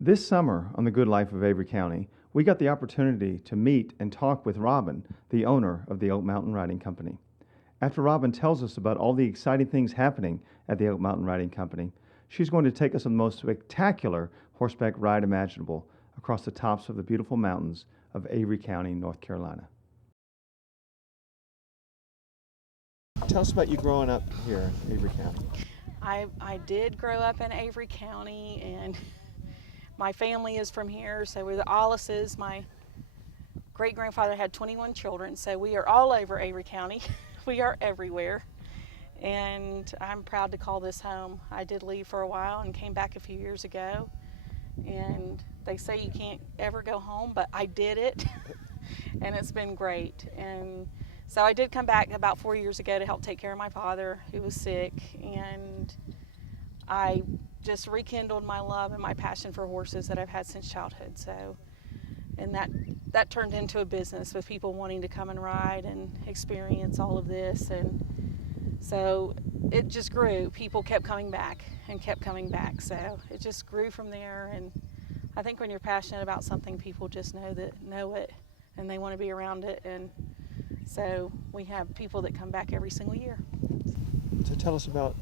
This summer on The Good Life of Avery County, we got the opportunity to meet and talk with Robin, the owner of the Oak Mountain Riding Company. After Robin tells us about all the exciting things happening at the Oak Mountain Riding Company, she's going to take us on the most spectacular horseback ride imaginable across the tops of the beautiful mountains of Avery County, North Carolina. Tell us about you growing up here in Avery County. I did grow up in Avery County, and my family is from here, so we're the Ollises. My great-grandfather had 21 children, so we are all over Avery County. We are everywhere, and I'm proud to call this home. I did leave for a while and came back a few years ago, and they say you can't ever go home, but I did it, and it's been great. And so I did come back about 4 years ago to help take care of my father, who was sick, and I just rekindled my love and my passion for horses that I've had since childhood. So, and that turned into a business with people wanting to come and ride and experience all of this. And so it just grew. People kept coming back and kept coming back. So it just grew from there. And I think when you're passionate about something, people just know it and they want to be around it. And so we have people that come back every single year. So tell us about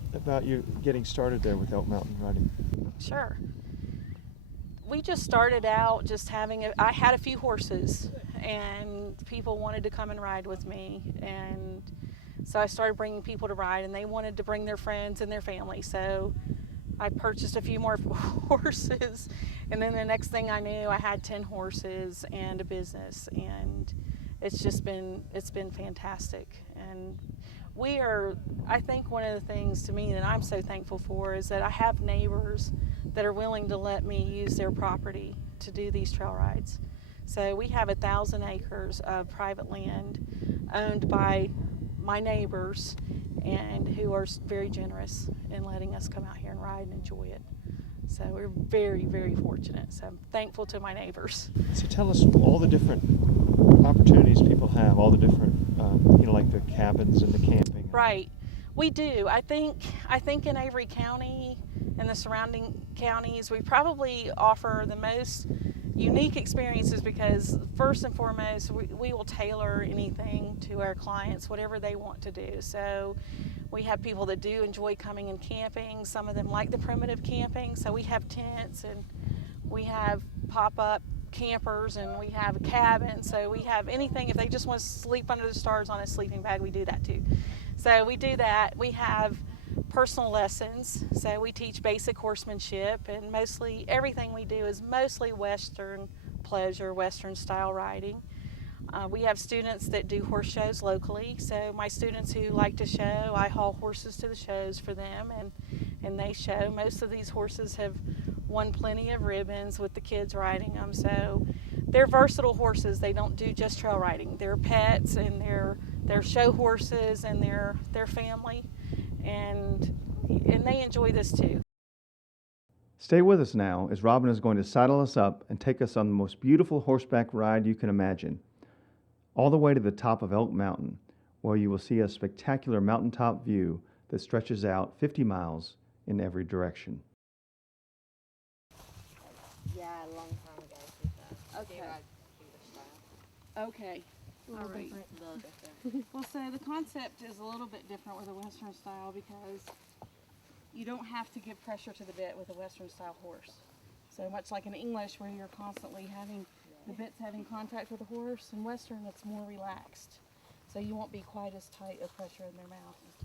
you getting started there with Oak Mountain Riding. Sure. We just started out just I had a few horses, and people wanted to come and ride with me, and so I started bringing people to ride, and they wanted to bring their friends and their family, so I purchased a few more horses, and then the next thing I knew, I had 10 horses and a business, and it's been fantastic. And I think one of the things to me that I'm so thankful for is that I have neighbors that are willing to let me use their property to do these trail rides. So we have 1,000 acres of private land owned by my neighbors, and who are very generous in letting us come out here and ride and enjoy it. So we're very, very fortunate. So I'm thankful to my neighbors. So tell us all the different opportunities people have, all the different, like the cabins and the camping. Right, we do. I think in Avery County and the surrounding counties, we probably offer the most unique experiences because first and foremost, we will tailor anything to our clients, whatever they want to do. So we have people that do enjoy coming and camping. Some of them like the primitive camping, so we have tents and we have pop-up campers and we have a cabin, so we have anything. If they just want to sleep under the stars on a sleeping bag, we do that too. So we do that. We have personal lessons, so we teach basic horsemanship, and mostly everything we do is mostly Western pleasure, Western style riding. We have students that do horse shows locally, so my students who like to show, I haul horses to the shows for them, and they show. Most of these horses have won plenty of ribbons with the kids riding them, so they're versatile horses. They don't do just trail riding. They're pets, and they're show horses, and they're family, and they enjoy this too. Stay with us now as Robin is going to saddle us up and take us on the most beautiful horseback ride you can imagine, all the way to the top of Elk Mountain, where you will see a spectacular mountaintop view that stretches out 50 miles in every direction. Yeah, a long time ago. She said. Okay. They ride English style. Okay. All right. A little different. Well, so the concept is a little bit different with a Western style because you don't have to give pressure to the bit with a Western style horse. So much like in English where you're constantly having the bit's having contact with the horse, in Western it's more relaxed. So you won't be quite as tight of pressure in their mouth. It's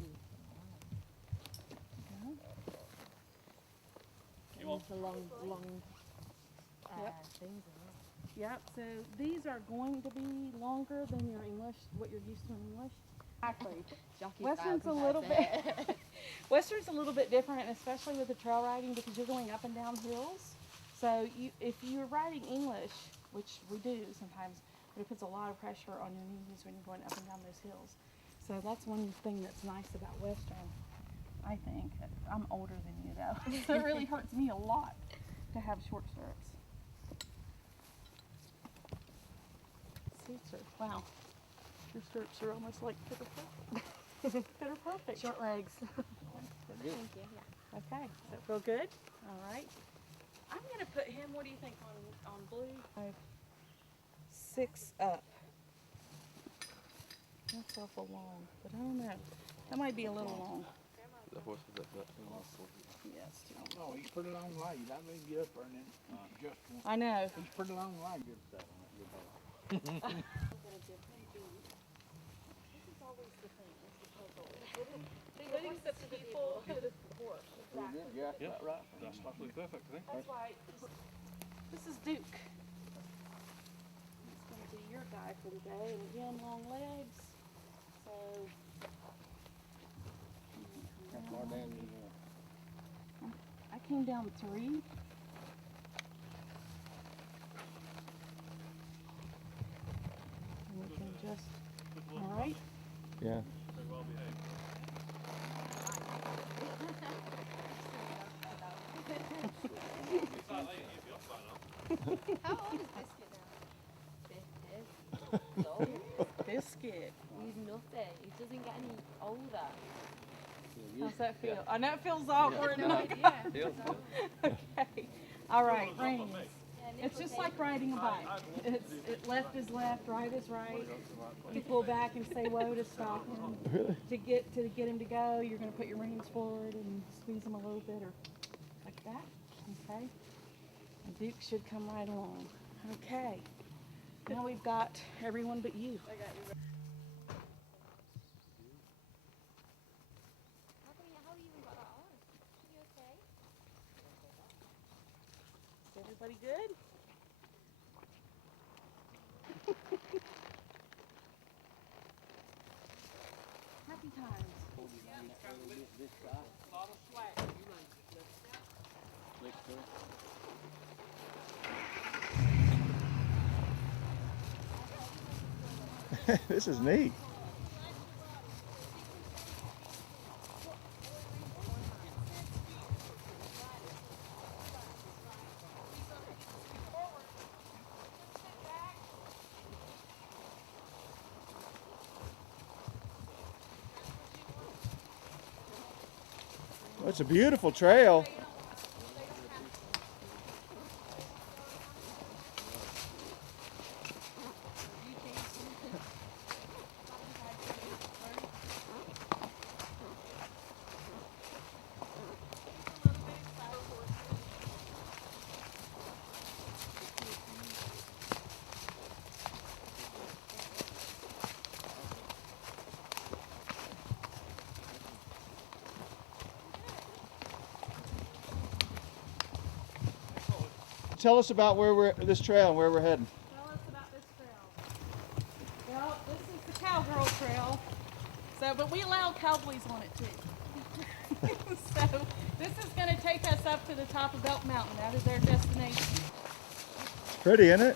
a long Yep. things. Yep, so these are going to be longer than your English, what you're used to in English. Exactly. Western's a little bit Western's a little bit different, especially with the trail riding, because you're going up and down hills. So if you're riding English, which we do sometimes, but it puts a lot of pressure on your knees when you're going up and down those hills. So that's one thing that's nice about Western, I think. I'm older than you though, so it really hurts me a lot to have short stirrups. Wow, your stirrups are almost like they're perfect. Short legs. Okay, does that feel good? All right. I'm going to put him what do you think on blue? 6 up. That's awful long, but I don't know. That might be a little long. The horse is up. Yeah, it's too long. No, he's pretty long legs. I mean, get up there and then just one. I know. He's pretty long legs. Putting the people to the horse. Yeah, Yeah, right. that's absolutely perfect, I think. That's why. This is Duke. He's going to be your guy for the day. And again, long legs. So. That's more than I came down 3. And we can just, all right. Yeah. Very well behaved. How old is Biscuit now? 50. Biscuit. He's nothing. He doesn't get any older. How's that feel? I know it feels awkward. Yeah. Feels good. Okay. All right, reins. Yeah, It's just like riding a bike. Left is left, right is right. You pull back and say whoa to stop him. Really? To get him to go, you're going to put your reins forward and squeeze him a little bit, or like that. Okay. And Duke should come right along. Okay. Now we've got everyone but you. How do you even got that on? You okay? Is everybody good? Happy times. This is neat. Well, it's a beautiful trail. Tell us about this trail and where we're heading. Tell us about this trail. Well, this is the Cowgirl Trail. So, but we allow cowboys on it too. So, this is going to take us up to the top of Elk Mountain. That is their destination. Pretty, isn't it?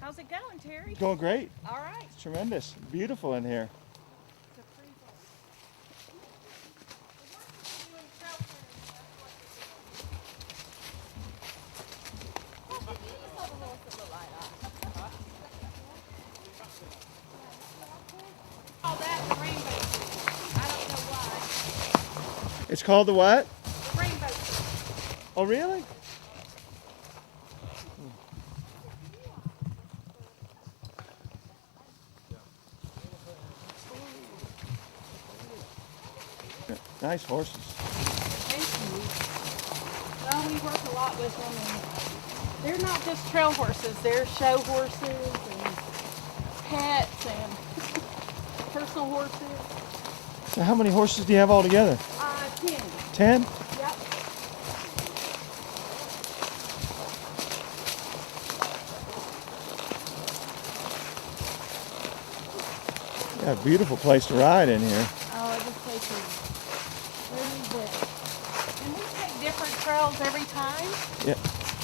How's it going, Terry? Going great. All right. It's tremendous. Beautiful in here. It's a free zone. Call that the rainbow tree. I don't know why. It's called the what? The rainbow tree. Oh, really? Nice horses. Thank you. Well, we work a lot with them, and they're not just trail horses. They're show horses and pets and personal horses. Now, how many horses do you have altogether? 10. 10? Yep. Yeah, beautiful place to ride in here. Oh, this place is really good. And we take different trails every time. Yeah.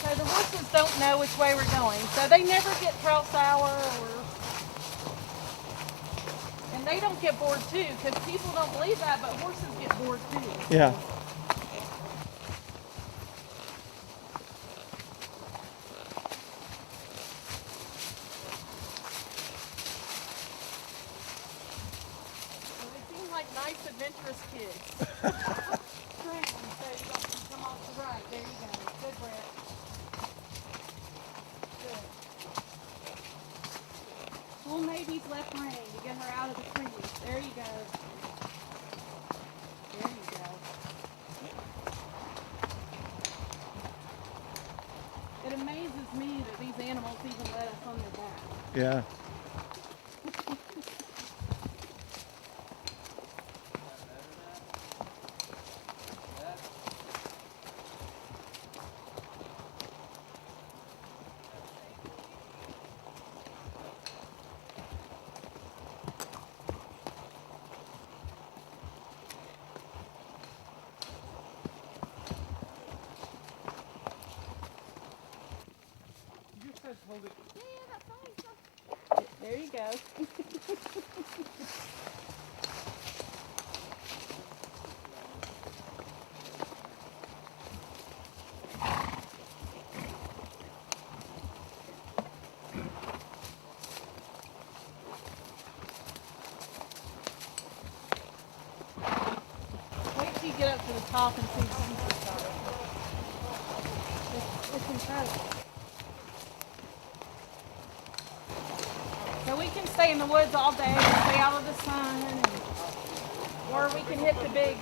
So the horses don't know which way we're going. So they never get trail sour and they don't get bored too, because people don't believe that, but horses get bored too. Yeah. So they seem like nice, adventurous kids. Great. So you come off the right. There you go. Good Yeah. There you go. Wait till you get up to the top and see the sunset are. It's incredible. So we can stay in the woods all day and stay out of the sun, or we can hit the big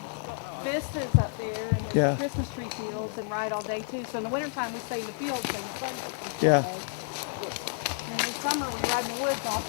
vistas up there and the Yeah. Christmas tree fields and ride all day too. So in the wintertime we stay in the fields and the sun. Yeah. And in the summer we ride in the woods all day.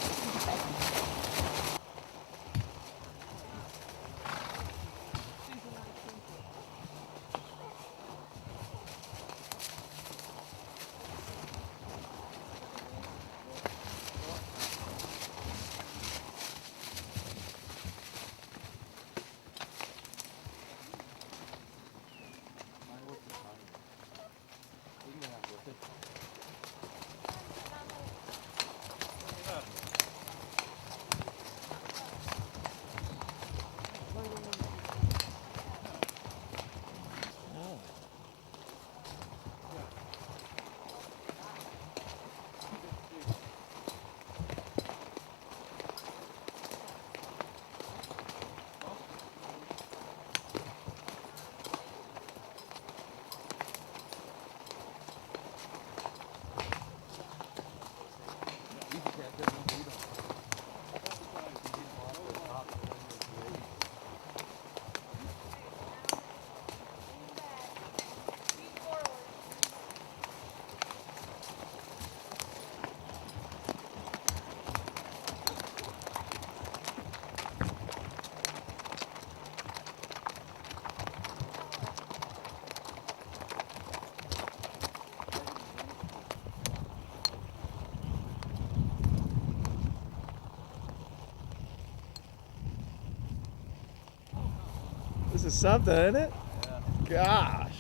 This is something, isn't it? Gosh.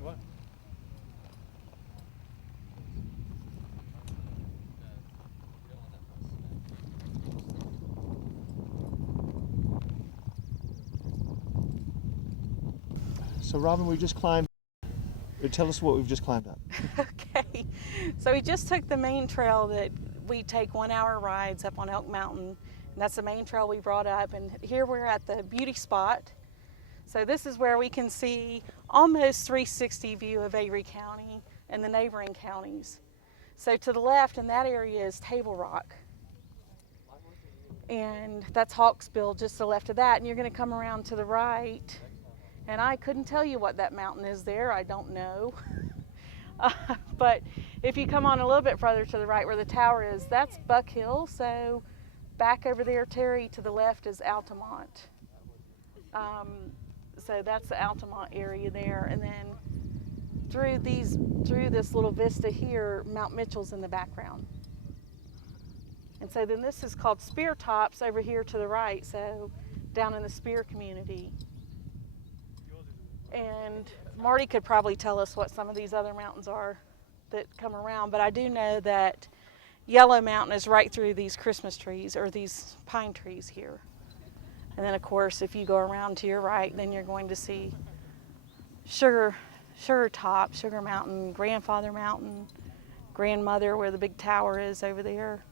What? So Robin, we just climbed. Tell us what we've just climbed up. Okay, so we just took the main trail that we take 1 hour rides up on Elk Mountain, and that's the main trail we brought up. And here we're at the beauty spot. So this is where we can see almost 360 view of Avery County and the neighboring counties. So to the left in that area is Table Rock, and that's Hawksbill just to the left of that. And you're going to come around to the right, and I couldn't tell you what that mountain is there. I don't know. But if you come on a little bit further to the right where the tower is, that's Buck Hill. So back over there, Terry, to the left is Altamont. So that's the Altamont area there. And then through this little vista here, Mount Mitchell's in the background. And so then this is called Spear Tops over here to the right, so down in the Spear community. And Marty could probably tell us what some of these other mountains are that come around, but I do know that Yellow Mountain is right through these Christmas trees, or these pine trees here. And then of course, if you go around to your right, then you're going to see Sugar Top, Sugar Mountain, Grandfather Mountain, Grandmother, where the big tower is over there.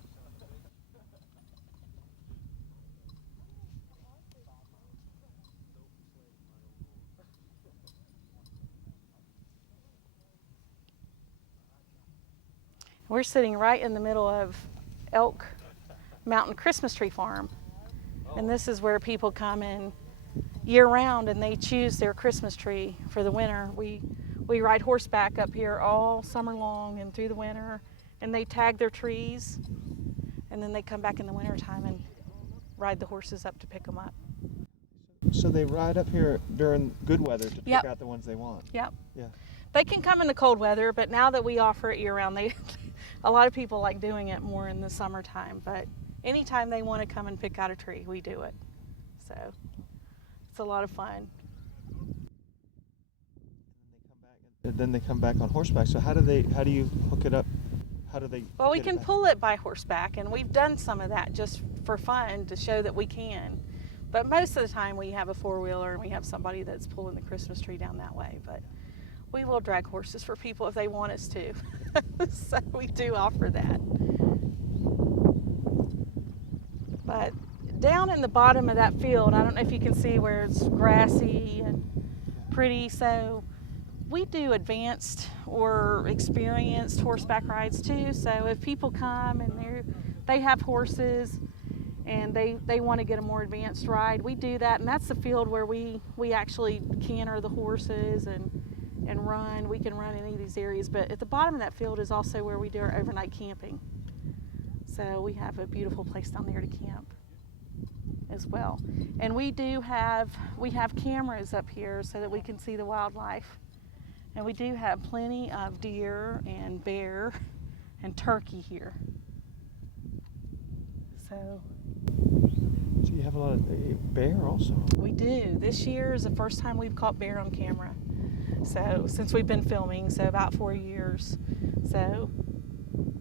We're sitting right in the middle of Elk Mountain Christmas Tree Farm. And this is where people come in year round and they choose their Christmas tree for the winter. We ride horseback up here all summer long and through the winter, and they tag their trees, and then they come back in the wintertime and ride the horses up to pick them up. So they ride up here during good weather to Yep. pick out the ones they want. Yep. Yeah. They can come in the cold weather, but now that we offer it year round, a lot of people like doing it more in the summertime, but anytime they want to come and pick out a tree, we do it. So it's a lot of fun. And then they come back on horseback. So how do you hook it up? How do they? Well, we get it can back? pull it by horseback, and we've done some of that just for fun to show that we can. But most of the time we have a four-wheeler and we have somebody that's pulling the Christmas tree down that way. But we will drag horses for people if they want us to. So we do offer that. But down in the bottom of that field, I don't know if you can see where it's grassy and pretty. So we do advanced or experienced horseback rides too. So if people come and they have horses and they want to get a more advanced ride, we do that. And that's the field where we actually canter the horses and run. We can run in any of these areas. But at the bottom of that field is also where we do our overnight camping. So we have a beautiful place down there to camp as well. And we have cameras up here so that we can see the wildlife. And we do have plenty of deer and bear and turkey here. So you have a lot of bear also. we do. This year is the first time we've caught bear on camera. So since we've been filming, so about 4 years. So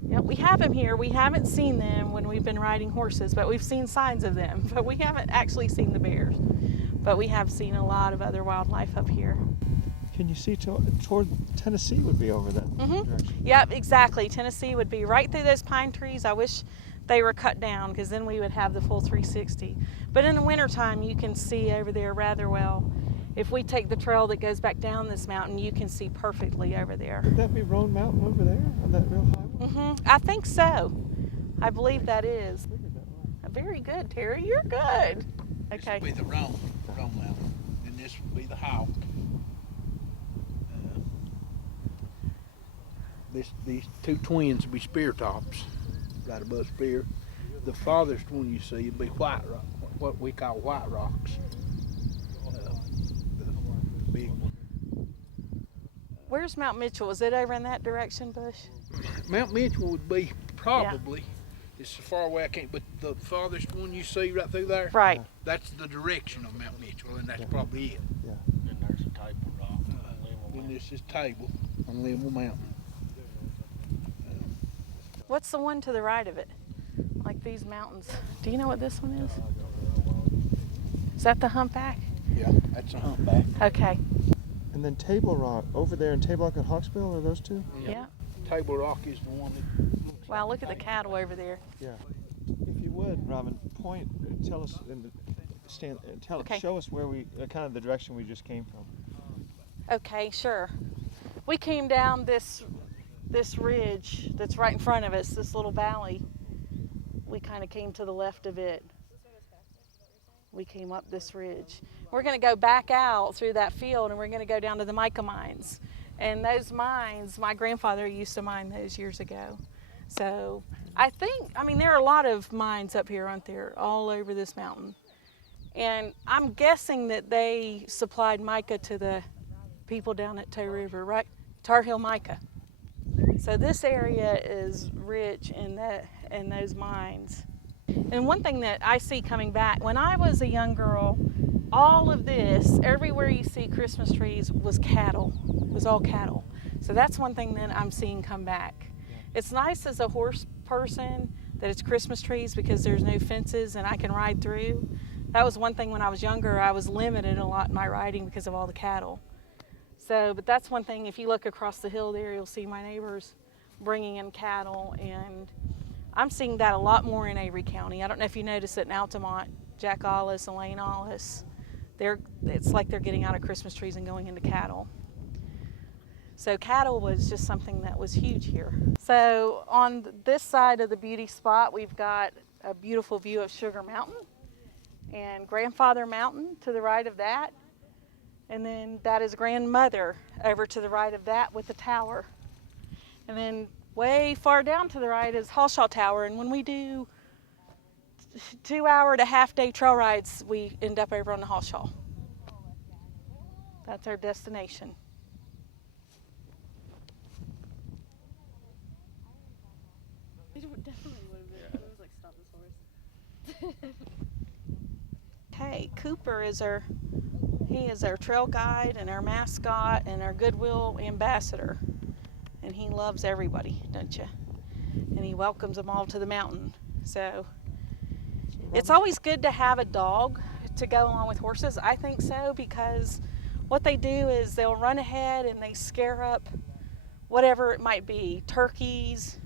yeah, we have them here. We haven't seen them when we've been riding horses, but we've seen signs of them. But we haven't actually seen the bears. But we have seen a lot of other wildlife up here. Can you see toward Tennessee would be over that direction? Yep, exactly. Tennessee would be right through those pine trees. I wish they were cut down because then we would have the full 360. But in the wintertime, you can see over there rather well. If we take the trail that goes back down this mountain, you can see perfectly over there. Would that be Roan Mountain over there on that real highway? I think so. I believe that is. Very good, Terry. You're good. This Okay. would be the Rome Mountain, and this would be the Hawk. These two twins would be spear tops, right above spear. The farthest one you see would be white rock, what we call white rocks. The big one. Where's Mount Mitchell? Is it over in that direction, Bush? Mount Mitchell would be probably, it's so far away I can't, but the farthest one you see right through there, Right. that's the direction of Mount Mitchell, and that's probably it. And there's a Table Rock on Level And Mountain. this is Table on Level Mountain. What's the one to the right of it? Like these mountains. Do you know what this one is? Is that the humpback? Yeah, that's a humpback. Okay. And then Table Rock over there in Table Rock and Hawksbill, are those two? Yeah. Table Rock is the one that looks Wow, look at the cattle over there. Yeah. If you would, Robin, tell us Okay. show us where we kind of the direction we just came from. Okay, sure. We came down this ridge that's right in front of us, this little valley. We kind of came to the left of it. We came up this ridge. We're going to go back out through that field and we're going to go down to the mica mines. And those mines, my grandfather used to mine those years ago. So there are a lot of mines up here, aren't there, all over this mountain. And I'm guessing that they supplied mica to the people down at Toe River, right? Tar Heel mica. So this area is rich in those mines. And one thing that I see coming back, when I was a young girl, all of this, everywhere you see Christmas trees was cattle, was all cattle. So that's one thing that I'm seeing come back. It's nice as a horse person that it's Christmas trees because there's no fences and I can ride through. That was one thing when I was younger, I was limited a lot in my riding because of all the cattle. So, but that's one thing, if you look across the hill there, you'll see my neighbors bringing in cattle, and I'm seeing that a lot more in Avery County. I don't know if you noticed it in Altamont, Jack Ollis, Elaine Ollis. It's like they're getting out of Christmas trees and going into cattle. So cattle was just something that was huge here. So on this side of the beauty spot, we've got a beautiful view of Sugar Mountain and Grandfather Mountain to the right of that. And then that is Grandmother over to the right of that with the tower. And then way far down to the right is Hallshaw Tower. And when we do 2-hour to half-day trail rides, we end up over on the Hallshaw. That's our destination. It definitely would have been. It was like, stop this horse. Okay, Cooper is our trail guide and our mascot and our Goodwill ambassador. And he loves everybody, don't you? And he welcomes them all to the mountain. So it's always good to have a dog to go along with horses. I think so, because what they do is they'll run ahead and they scare up whatever it might be, turkeys,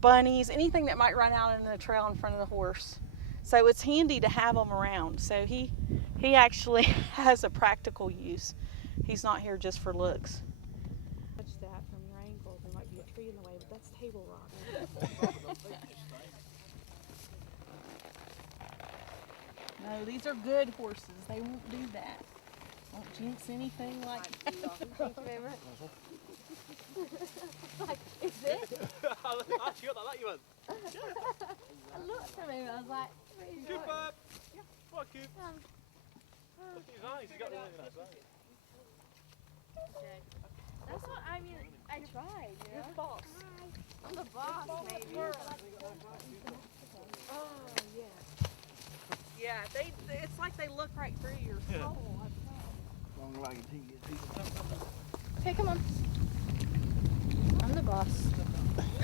bunnies, anything that might run out in the trail in front of the horse. So it's handy to have them around. So he actually has a practical use. He's not here just for looks. Touch that from your angle. There might be a tree in the way, but that's table rock. No, these are good horses. They won't do that. Won't jinx anything like that. Thank you very much. Like, is it? I like you, man. I looked at him, I was like, what are you doing? Fuck you. He's nice, he's got the really nice eyes. That's what I mean. I tried, you know? You're the boss. I'm the boss, maybe. Oh, yeah. Yeah, it's like they look right through your soul. Long legged, Okay, come on. I'm the boss.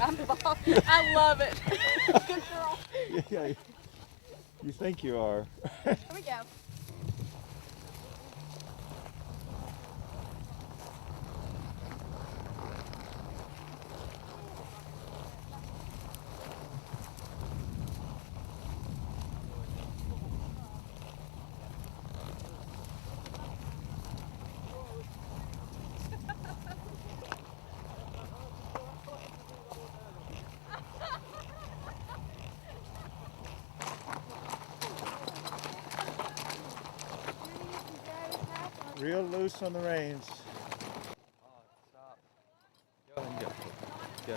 I'm the boss. I love it. Good girl. Yeah, you think you are. Here we go. Real loose on the reins. Go and go. Go.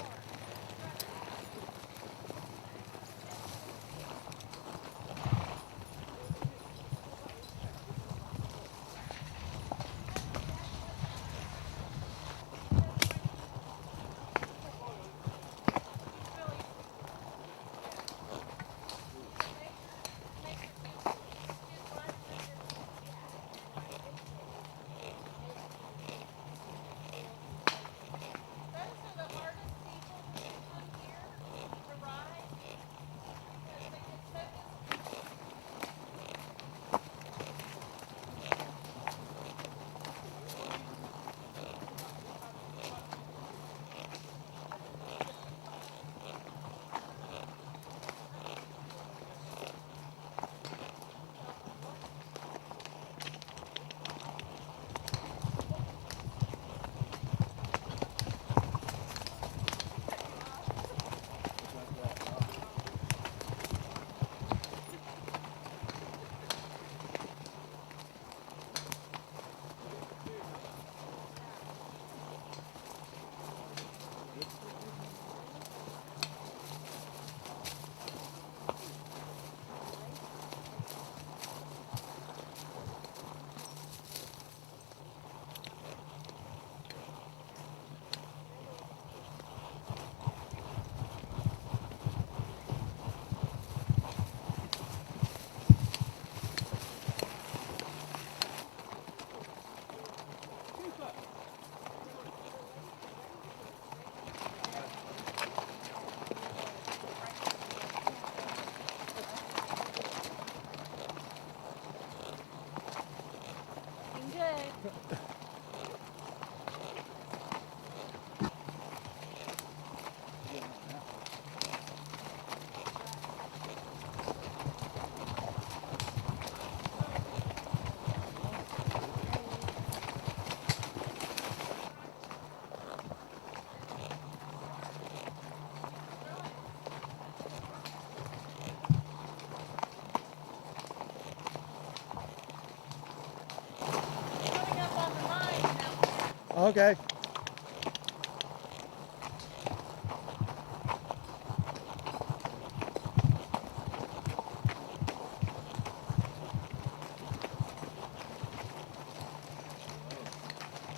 Coming up on the mine now. Okay.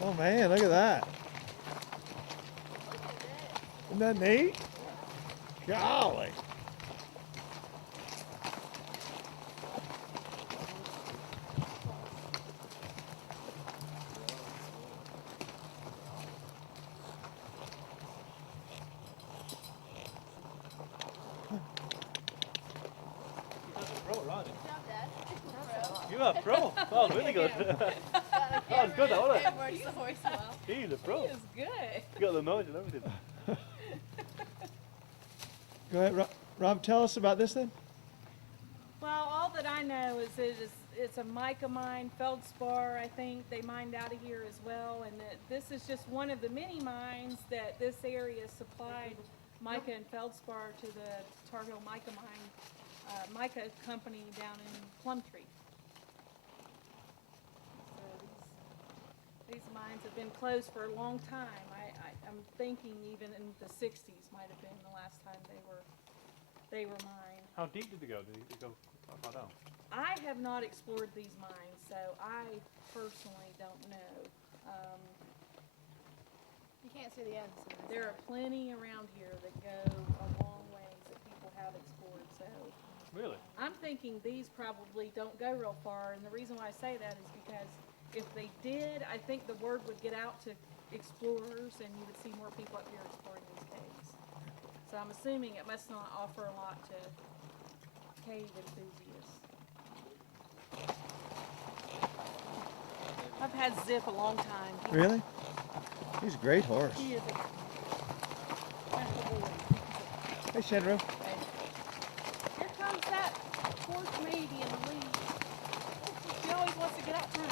Oh man, look at that. Isn't that neat? Golly. You are pro. Oh, really good. That was good, that wasn't it? He's a pro. It's good. You got the noise and everything. Go ahead, Rob, tell us about this then. Well, all that I know is it's a mica mine, feldspar. I think they mined out of here as well, and that this is just one of the many mines that this area supplied mica and feldspar to the Tar Heel Mica Mine, mica company down in Plumtree. So these mines have been closed for a long time. I'm thinking even in the 60s might have been the last time they were mined. How deep did they go? Did they go far down? I have not explored these mines, so I personally don't know. You can't see the ends. There are plenty around here that go a long ways that people have explored, so Really? I'm thinking these probably don't go real far, and the reason why I say that is because if they did, I think the word would get out to explorers and you would see more people up here exploring these caves. So I'm assuming it must not offer a lot to cave enthusiasts. I've had Zip a long time. Really? He's a great horse. He is a wonderful boy. Hey, Shandro. Here comes that horse maybe in the lead. She always wants to get out front.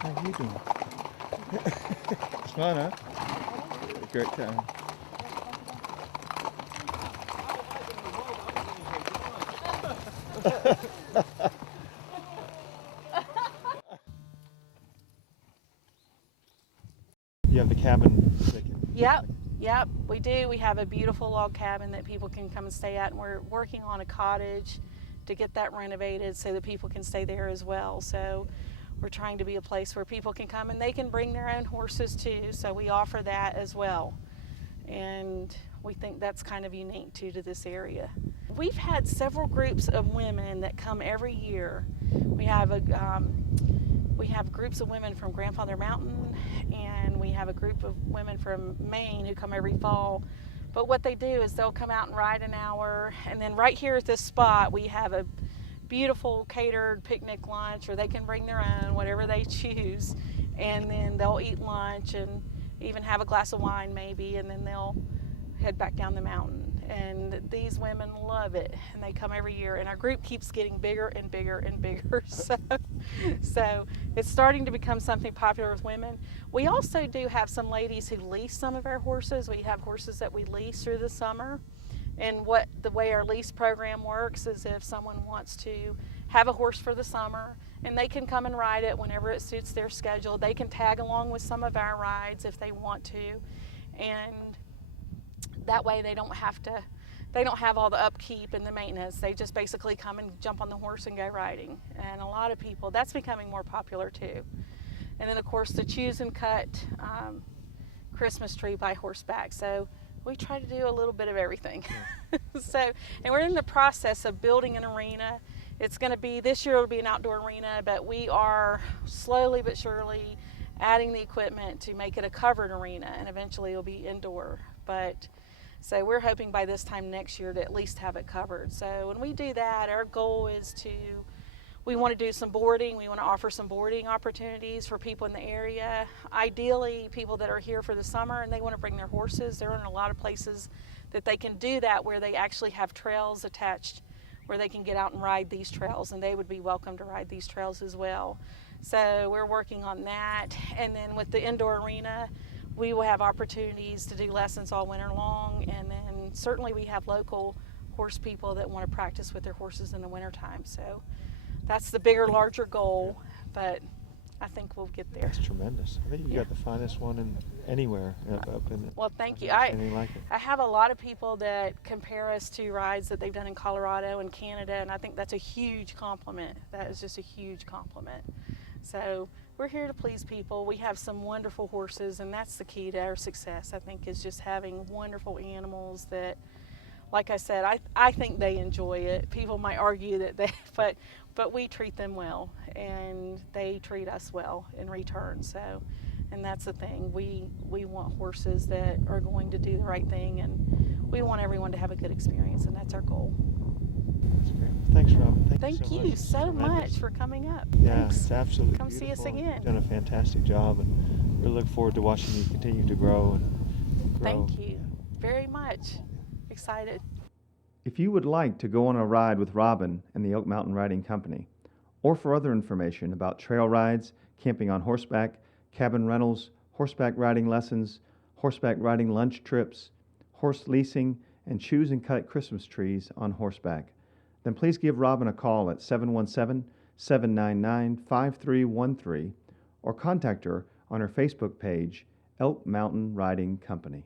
How you doing? It's fun, huh? Great time. You have the cabin. Yep, we do. We have a beautiful log cabin that people can come and stay at, and we're working on a cottage to get that renovated so that people can stay there as well. So we're trying to be a place where people can come and they can bring their own horses too. So we offer that as well. And we think that's kind of unique too to this area. we've had several groups of women that come every year. We have groups of women from Grandfather Mountain, and we have a group of women from Maine who come every fall. But what they do is they'll come out and ride an hour, and then right here at this spot we have a beautiful catered picnic lunch, or they can bring their own, whatever they choose, and then they'll eat lunch and even have a glass of wine maybe, and then they'll head back down the mountain. And these women love it, and they come every year, and our group keeps getting bigger and bigger and bigger. So it's starting to become something popular with women. We also do have some ladies who lease some of our horses. We have horses that we lease through the summer. And the way our lease program works is if someone wants to have a horse for the summer, and they can come and ride it whenever it suits their schedule. They can tag along with some of our rides if they want to, and that way they don't have all the upkeep and the maintenance. They just basically come and jump on the horse and go riding. And a lot of people, that's becoming more popular too. And then of course the choose and cut Christmas tree by horseback. So we try to do a little bit of everything. And we're in the process of building an arena. It's going to be, this year it'll be an outdoor arena, but we are slowly but surely adding the equipment to make it a covered arena, and eventually it'll be indoor. So we're hoping by this time next year to at least have it covered. So when we do that, our goal is we want to do some boarding. We want to offer some boarding opportunities for people in the area. Ideally, people that are here for the summer and they want to bring their horses. There aren't a lot of places that they can do that where they actually have trails attached where they can get out and ride these trails, and they would be welcome to ride these trails as well. So we're working on that. And then with the indoor arena, we will have opportunities to do lessons all winter long, and then certainly we have local horse people that want to practice with their horses in the wintertime. So that's the bigger, larger goal, but I think we'll get there. That's tremendous. I think you got the finest one in anywhere up in it. Well, thank you. Anything like it. I have a lot of people that compare us to rides that they've done in Colorado and Canada, and I think that's a huge compliment. That is just a huge compliment. So we're here to please people. We have some wonderful horses, and that's the key to our success, I think, is just having wonderful animals that, like I said, I think they enjoy it. People might argue that but we treat them well, and they treat us well in return. So, and that's the thing. We want horses that are going to do the right thing, and we want everyone to have a good experience, and that's our goal. That's great. Thanks, Robin. Thank you so much for coming up. Yeah, Thanks. it's absolutely Come see us beautiful. again. You've done a fantastic job, and we look forward to watching you continue to grow and grow. Thank you very much. Excited. If you would like to go on a ride with Robin and the Elk Mountain Riding Company, or for other information about trail rides, camping on horseback, cabin rentals, horseback riding lessons, horseback riding lunch trips, horse leasing, and choose and cut Christmas trees on horseback, then please give Robin a call at 717-799-5313 or contact her on her Facebook page, Elk Mountain Riding Company.